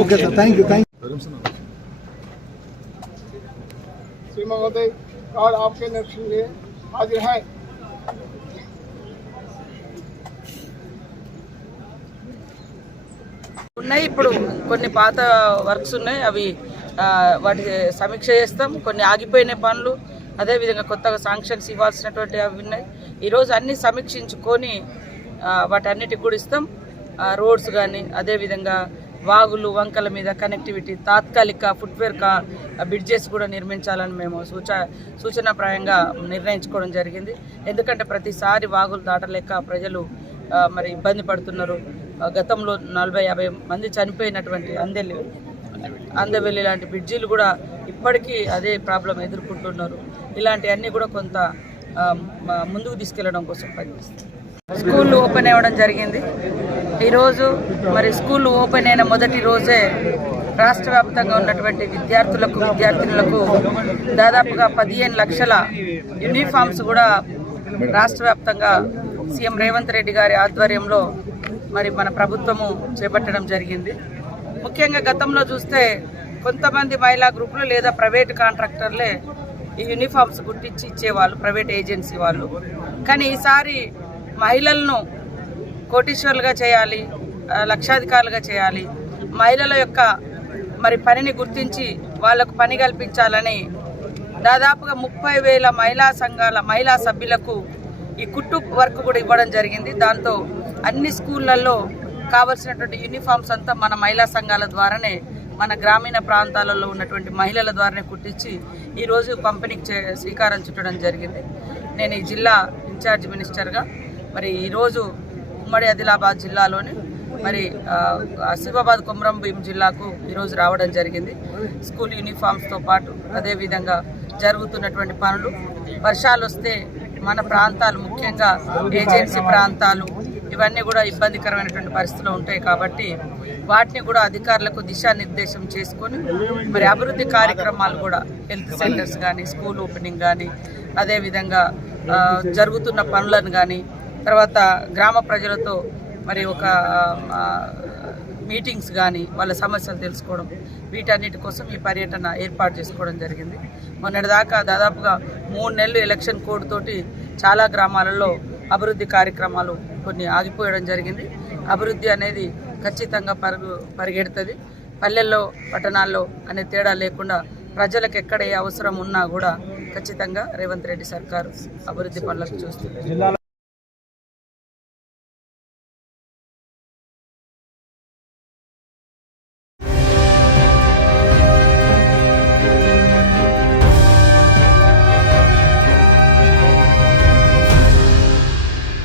Okay sir, thank you. Shri महोदय card आपके निरीक्षण लिए हाजिर है। ఉన్నాయి ఇప్పుడు కొన్ని పాత వర్క్స్ ఉన్నాయి, అవి వాటి సమీక్ష చేస్తాం. కొన్ని ఆగిపోయిన పనులు, అదేవిధంగా కొత్తగా శాంక్షన్స్ ఇవ్వాల్సినటువంటి అవి ఉన్నాయి. ఈరోజు అన్ని సమీక్షించుకొని వాటి అన్నిటికి కూడా ఇస్తాం. రోడ్స్ కానీ, అదేవిధంగా వాగులు వంకల మీద కనెక్టివిటీ, తాత్కాలిక ఫుట్వేర్ బ్రిడ్జెస్ కూడా నిర్మించాలని మేము సూచనాప్రాయంగా నిర్ణయించుకోవడం జరిగింది. ఎందుకంటే ప్రతిసారి వాగులు దాటలేక ప్రజలు మరి ఇబ్బంది పడుతున్నారు. గతంలో 40-50 మంది చనిపోయినటువంటి అందవెల్లి లాంటి బ్రిడ్జీలు కూడా ఇప్పటికీ అదే ప్రాబ్లం ఎదుర్కొంటున్నారు. ఇలాంటివన్నీ కూడా కొంత ముందుకు తీసుకెళ్లడం కోసం ప్రయత్నిస్తాం. స్కూళ్ళు ఓపెన్ అవ్వడం జరిగింది. ఈరోజు మరి స్కూళ్ళు ఓపెన్ అయిన మొదటి రోజే రాష్ట్ర వ్యాప్తంగా ఉన్నటువంటి విద్యార్థినులకు దాదాపుగా 15 లక్షల యూనిఫామ్స్ కూడా రాష్ట్ర వ్యాప్తంగా సీఎం రేవంత్ రెడ్డి గారి ఆధ్వర్యంలో మరి మన ప్రభుత్వము చేపట్టడం జరిగింది. ముఖ్యంగా గతంలో చూస్తే కొంతమంది మహిళా గ్రూపులు లేదా ప్రైవేట్ కాంట్రాక్టర్లే ఈ యూనిఫామ్స్ గుర్తించి ఇచ్చేవాళ్ళు, ప్రైవేట్ ఏజెన్సీ వాళ్ళు. కానీ ఈసారి మహిళలను కోటీశ్వర్లుగా చేయాలి, లక్షాధికారులుగా చేయాలి, మహిళల యొక్క మరి పనిని గుర్తించి వాళ్లకు పని కల్పించాలని దాదాపుగా 30,000 మహిళా సభ్యులకు ఈ కుట్టు వర్క్ కూడా ఇవ్వడం జరిగింది. దాంతో అన్ని స్కూళ్ళల్లో కావలసినటువంటి యూనిఫామ్స్ అంతా మన మహిళా సంఘాల ద్వారానే, మన గ్రామీణ ప్రాంతాలలో ఉన్నటువంటి మహిళల ద్వారానే కుట్టించి ఈరోజు పంపిణీకి శ్రీకారం చుట్టడం జరిగింది. నేను ఈ జిల్లా ఇన్ఛార్జ్ మినిస్టర్గా మరి ఈరోజు ఉమ్మడి ఆదిలాబాద్ జిల్లాలోని మరి ఆసిఫాబాద్ కొమరం భీం జిల్లాకు ఈరోజు రావడం జరిగింది. స్కూల్ యూనిఫామ్స్తో పాటు అదేవిధంగా జరుగుతున్నటువంటి పనులు, వర్షాలు వస్తే మన ప్రాంతాలు ముఖ్యంగా ఏజెన్సీ ప్రాంతాలు ఇవన్నీ కూడా ఇబ్బందికరమైనటువంటి పరిస్థితులు ఉంటాయి. కాబట్టి వాటిని కూడా అధికారులకు దిశానిర్దేశం చేసుకొని మరి అభివృద్ధి కార్యక్రమాలు కూడా, హెల్త్ సెంటర్స్ కానీ, స్కూల్ ఓపెనింగ్ కానీ, అదేవిధంగా జరుగుతున్న పనులను కానీ, తర్వాత గ్రామ ప్రజలతో మరి ఒక మీటింగ్స్ కానీ, వాళ్ళ సమస్యలు తెలుసుకోవడం, వీటన్నిటి కోసం ఈ పర్యటన ఏర్పాటు చేసుకోవడం జరిగింది. మొన్నటిదాకా దాదాపుగా 3 నెలలు ఎలక్షన్ కోడ్ తోటి చాలా గ్రామాలలో అభివృద్ధి కార్యక్రమాలు కొన్ని ఆగిపోయడం జరిగింది. అభివృద్ధి అనేది ఖచ్చితంగా పరిగెడుతుంది. పల్లెల్లో పట్టణాల్లో అనే తేడా లేకుండా ప్రజలకు ఎక్కడ ఏ అవసరం ఉన్నా కూడా ఖచ్చితంగా రేవంత్ రెడ్డి సర్కారు అభివృద్ధి పనులకు చూస్తుంది.